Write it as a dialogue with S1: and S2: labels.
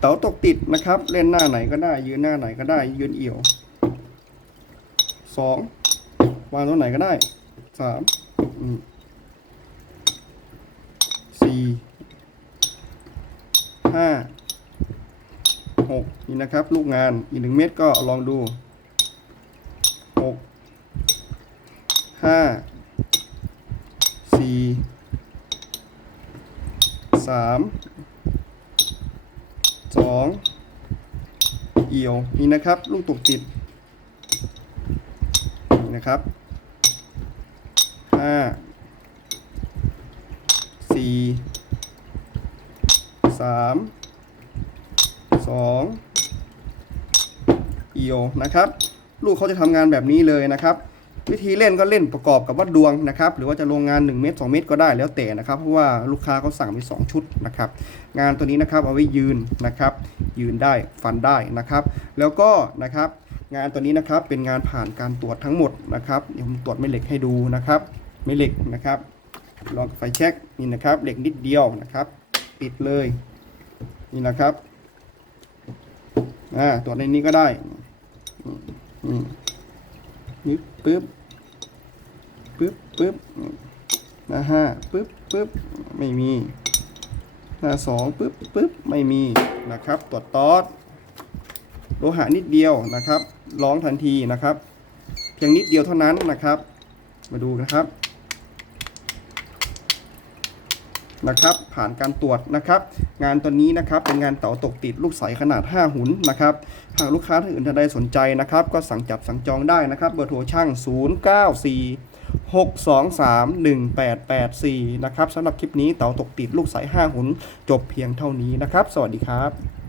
S1: เต๋าตกติดนะครับ เล่นหน้าไหนก็ได้ ยืนหน้าไหนก็ได้ ยืนเอี่ยวสองวางตรงไหนก็ได้สามสี่ห้าหกนี่นะครับ ลูกงานอีกหนึ่งเม็ดก็ลองดูหกห้าสี่สาม องเอี่ยวนี่นะครับ ลูกตกติดนี่นะครับห้าสี่สามสองเอี่ยวนะครับ ลูกเขาจะทำงานแบบนี้เลยนะครับ วิธีเล่นก็เล่นประกอบกับวัดดวงนะครับ หรือว่าจะลงงาน 1 เม็ด2เม็ดก็ได้แล้วแต่นะครับ เพราะว่าลูกค้าเขาสั่งไป2ชุดนะครับ งานตัวนี้นะครับเอาไว้ยืนนะครับ ยืนได้ฟันได้นะครับ แล้วก็นะครับ งานตัวนี้นะครับเป็นงานผ่านการตรวจทั้งหมดนะครับเดี๋ยวผมตรวจแม่เหล็กให้ดูนะครับแม่เหล็กนะครับ ลองไฟเช็คนี่นะครับเหล็กนิดเดียวนะครับ ปิดเลยนี่นะครับอ่าตรวจในนี้ก็ได้อืม ปึ๊บปึ๊บปึ๊บปึ๊บหน้าห้าปึ๊บปึ๊บไม่มีหน้าสองปึ๊บปึ๊บไม่มีนะครับตรวจตอดโลหะนิดเดียวนะครับ ร้องทันทีนะครับ เพียงนิดเดียวเท่านั้นนะครับ มาดูนะครับ นะครับ ผ่านการตรวจนะครับ งานตัวนี้นะครับเป็นงานเต่าตกติดลูกใสขนาด 5 หุนนะครับหากลูกค้าท่านอื่นท่านใดสนใจนะครับ ก็สั่งจับสั่งจองได้นะครับเบอร์โทรช่าง 094 623 1884 นะครับสำหรับคลิปนี้เต่าตกติดลูกใส5หุนจบเพียงเท่านี้นะครับ สวัสดีครับ